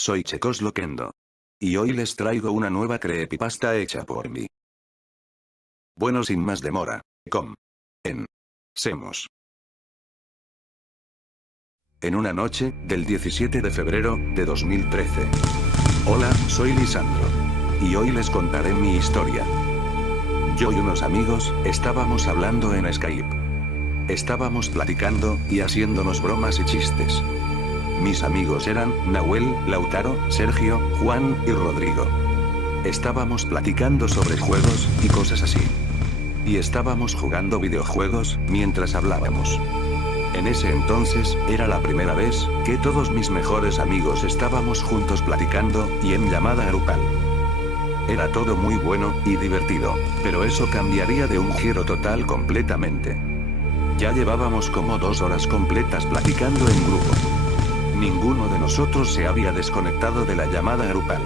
soy Checos Loquendo. Y hoy les traigo una nueva creepypasta hecha por mí. Bueno, sin más demora. Comencemos. En una noche, del 17 de febrero, de 2013. Hola, soy Lisandro. Y hoy les contaré mi historia. Yo y unos amigos, estábamos hablando en Skype. Estábamos platicando, y haciéndonos bromas y chistes. Mis amigos eran, Nahuel, Lautaro, Sergio, Juan, y Rodrigo. Estábamos platicando sobre juegos, y cosas así. Y estábamos jugando videojuegos, mientras hablábamos. En ese entonces, era la primera vez, que todos mis mejores amigos estábamos juntos platicando, y en llamada grupal. Era todo muy bueno, y divertido, pero eso cambiaría de un giro total completamente. Ya llevábamos como 2 horas completas platicando en grupo. Ninguno de nosotros se había desconectado de la llamada grupal.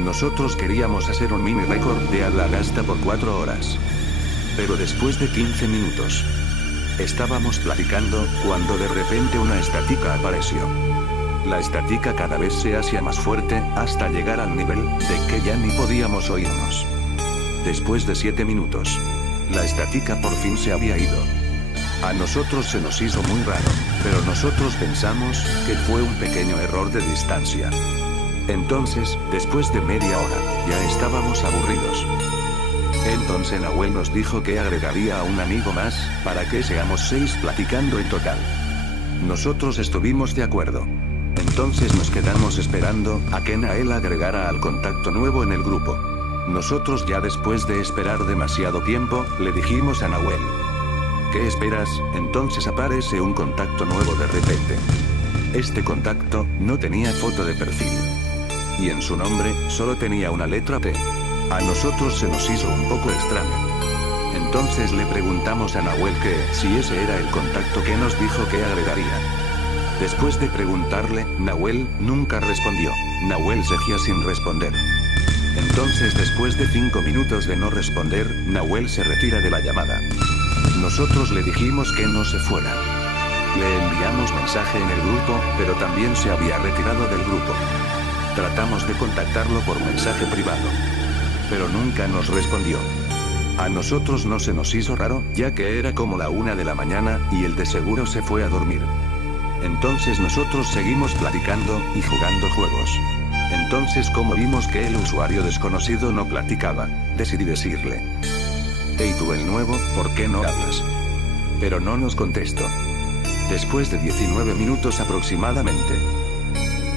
Nosotros queríamos hacer un mini récord de habla gasta por 4 horas. Pero después de 15 minutos, estábamos platicando, cuando de repente una estática apareció. La estática cada vez se hacía más fuerte, hasta llegar al nivel, de que ya ni podíamos oírnos. Después de 7 minutos, la estática por fin se había ido. A nosotros se nos hizo muy raro, pero nosotros pensamos, que fue un pequeño error de distancia. Entonces, después de media hora, ya estábamos aburridos. Entonces Nahuel nos dijo que agregaría a un amigo más, para que seamos 6 platicando en total. Nosotros estuvimos de acuerdo. Entonces nos quedamos esperando, a que Nael agregara al contacto nuevo en el grupo. Nosotros ya después de esperar demasiado tiempo, le dijimos a Nahuel: ¿qué esperas? Entonces aparece un contacto nuevo de repente. Este contacto, no tenía foto de perfil. Y en su nombre, solo tenía una letra T. A nosotros se nos hizo un poco extraño. Entonces le preguntamos a Nahuel que, si ese era el contacto que nos dijo que agregaría. Después de preguntarle, Nahuel nunca respondió. Nahuel seguía sin responder. Entonces después de 5 minutos de no responder, Nahuel se retira de la llamada. Nosotros le dijimos que no se fuera. Le enviamos mensaje en el grupo, pero también se había retirado del grupo. Tratamos de contactarlo por mensaje privado, pero nunca nos respondió. A nosotros no se nos hizo raro, ya que era como la 1 de la mañana, y él de seguro se fue a dormir. Entonces nosotros seguimos platicando, y jugando juegos. Entonces, como vimos que el usuario desconocido no platicaba, decidí decirle: hey tú el nuevo, ¿por qué no hablas? Pero no nos contestó. Después de 19 minutos aproximadamente,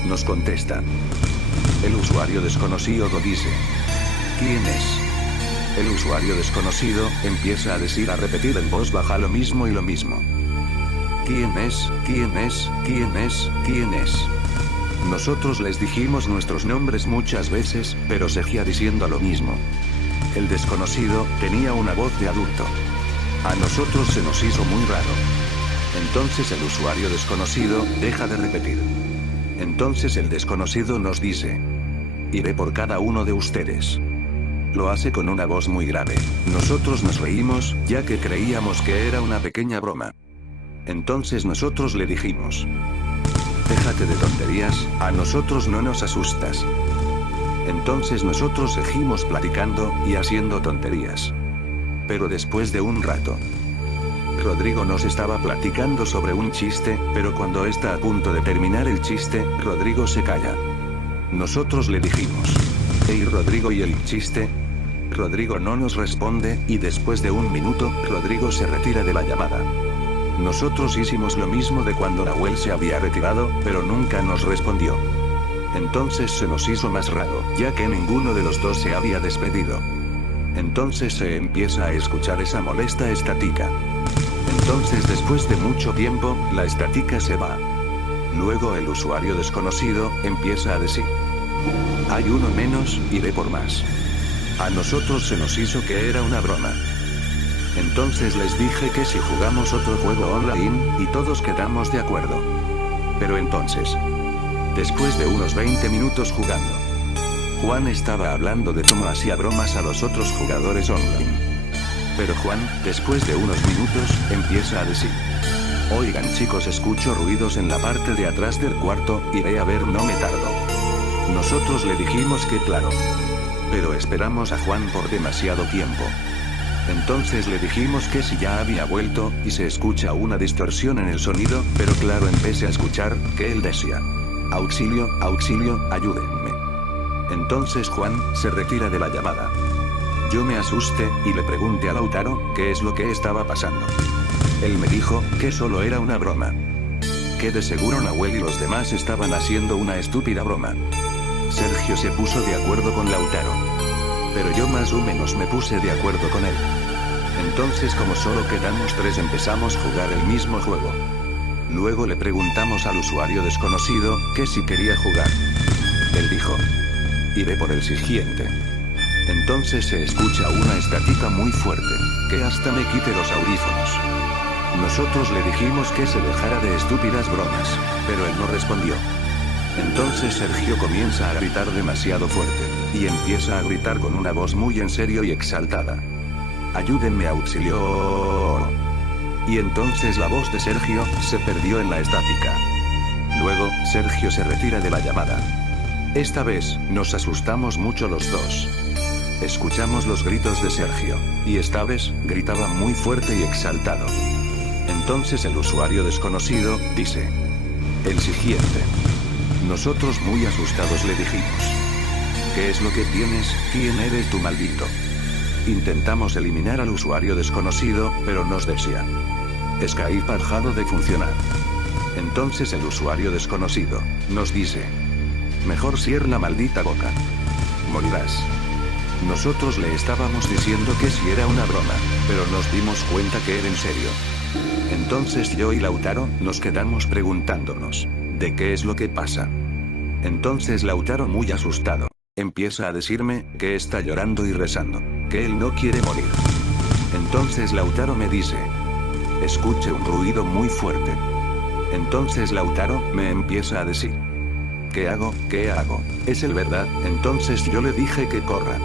nos contesta. El usuario desconocido dice: ¿quién es? El usuario desconocido empieza a decir, a repetir en voz baja lo mismo y lo mismo. ¿Quién es? ¿Quién es? ¿Quién es? ¿Quién es? Nosotros les dijimos nuestros nombres muchas veces, pero seguía diciendo lo mismo. El desconocido tenía una voz de adulto. A nosotros se nos hizo muy raro. Entonces el usuario desconocido deja de repetir. Entonces el desconocido nos dice: iré por cada uno de ustedes. Lo hace con una voz muy grave. Nosotros nos reímos, ya que creíamos que era una pequeña broma. Entonces nosotros le dijimos: déjate de tonterías, a nosotros no nos asustas. Entonces nosotros seguimos platicando, y haciendo tonterías. Pero después de un rato, Rodrigo nos estaba platicando sobre un chiste, pero cuando está a punto de terminar el chiste, Rodrigo se calla. Nosotros le dijimos: hey Rodrigo, ¿y el chiste? Rodrigo no nos responde, y después de 1 minuto, Rodrigo se retira de la llamada. Nosotros hicimos lo mismo de cuando Nahuel se había retirado, pero nunca nos respondió. Entonces se nos hizo más raro, ya que ninguno de los dos se había despedido. Entonces se empieza a escuchar esa molesta estática. Entonces después de mucho tiempo, la estática se va. Luego el usuario desconocido empieza a decir: hay uno menos, iré por más. A nosotros se nos hizo que era una broma. Entonces les dije que si jugamos otro juego online, y todos quedamos de acuerdo. Pero entonces, después de unos 20 minutos jugando, Juan estaba hablando de cómo hacía bromas a los otros jugadores online. Pero Juan, después de unos minutos, empieza a decir: oigan chicos, escucho ruidos en la parte de atrás del cuarto, iré a ver, no me tardo. Nosotros le dijimos que claro. Pero esperamos a Juan por demasiado tiempo. Entonces le dijimos que si ya había vuelto, y se escucha una distorsión en el sonido, pero claro empecé a escuchar, que él decía: auxilio, auxilio, ayúdenme. Entonces Juan, se retira de la llamada. Yo me asusté, y le pregunté a Lautaro, qué es lo que estaba pasando. Él me dijo, que solo era una broma. Que de seguro Nahuel y los demás estaban haciendo una estúpida broma. Sergio se puso de acuerdo con Lautaro. Pero yo más o menos me puse de acuerdo con él. Entonces como solo quedamos 3 empezamos a jugar el mismo juego. Luego le preguntamos al usuario desconocido, que si quería jugar. Él dijo: iré por el siguiente. Entonces se escucha una estática muy fuerte, que hasta me quité los audífonos. Nosotros le dijimos que se dejara de estúpidas bromas, pero él no respondió. Entonces Sergio comienza a gritar demasiado fuerte, y empieza a gritar con una voz muy en serio y exaltada: ayúdenme, auxilio. Y entonces la voz de Sergio se perdió en la estática. Luego, Sergio se retira de la llamada. Esta vez, nos asustamos mucho los dos. Escuchamos los gritos de Sergio, y esta vez, gritaba muy fuerte y exaltado. Entonces el usuario desconocido, dice: el siguiente. Nosotros muy asustados le dijimos: ¿qué es lo que tienes? ¿Quién eres tú, maldito? Intentamos eliminar al usuario desconocido, pero nos decía: Skype ha dejado de funcionar. Entonces el usuario desconocido, nos dice: mejor cierra la maldita boca. Morirás. Nosotros le estábamos diciendo que si era una broma, pero nos dimos cuenta que era en serio. Entonces yo y Lautaro, nos quedamos preguntándonos: ¿de qué es lo que pasa? Entonces Lautaro muy asustado, empieza a decirme, que está llorando y rezando, que él no quiere morir. Entonces Lautaro me dice: escuché un ruido muy fuerte. Entonces Lautaro, me empieza a decir: ¿qué hago? ¿Qué hago? ¿Es el verdad? Entonces yo le dije que corra.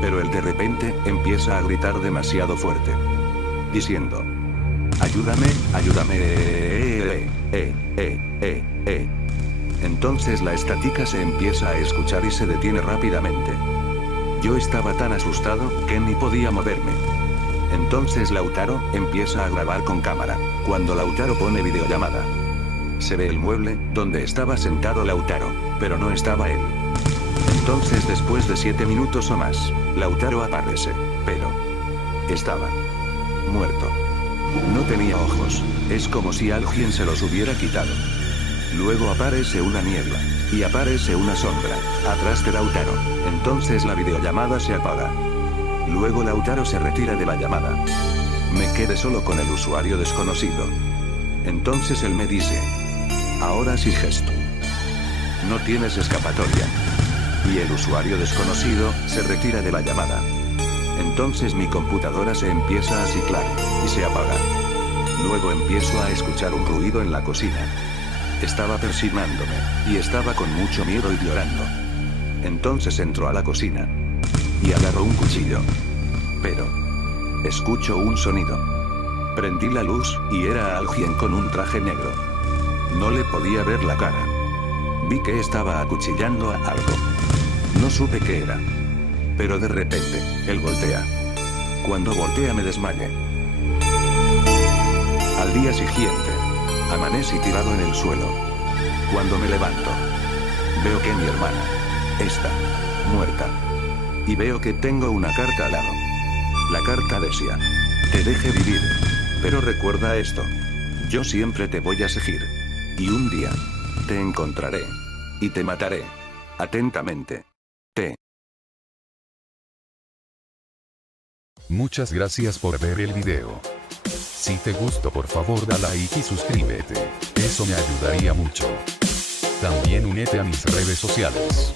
Pero él de repente, empieza a gritar demasiado fuerte, diciendo: ayúdame, ayúdame. Entonces la estática se empieza a escuchar y se detiene rápidamente. Yo estaba tan asustado, que ni podía moverme. Entonces Lautaro, empieza a grabar con cámara. Cuando Lautaro pone videollamada, se ve el mueble, donde estaba sentado Lautaro, pero no estaba él. Entonces después de 7 minutos o más, Lautaro aparece, pero estaba muerto. No tenía ojos, es como si alguien se los hubiera quitado. Luego aparece una niebla, y aparece una sombra, atrás de Lautaro. Entonces la videollamada se apaga. Luego Lautaro se retira de la llamada. Me quedé solo con el usuario desconocido. Entonces él me dice: ahora sí, gesto. No tienes escapatoria. Y el usuario desconocido, se retira de la llamada. Entonces mi computadora se empieza a ciclar, y se apaga. Luego empiezo a escuchar un ruido en la cocina. Estaba persignándome, y estaba con mucho miedo y llorando. Entonces entró a la cocina, y agarró un cuchillo. Pero escucho un sonido. Prendí la luz, y era alguien con un traje negro. No le podía ver la cara. Vi que estaba acuchillando a algo. No supe qué era. Pero de repente, él voltea. Cuando voltea me desmayé. Al día siguiente, amanecí tirado en el suelo. Cuando me levanto, veo que mi hermana está muerta. Y veo que tengo una carta al lado. La carta decía: te deje vivir. Pero recuerda esto. Yo siempre te voy a seguir. Y un día, te encontraré. Y te mataré. Atentamente. T. Muchas gracias por ver el video. Si te gustó, por favor da like y suscríbete. Eso me ayudaría mucho. También únete a mis redes sociales.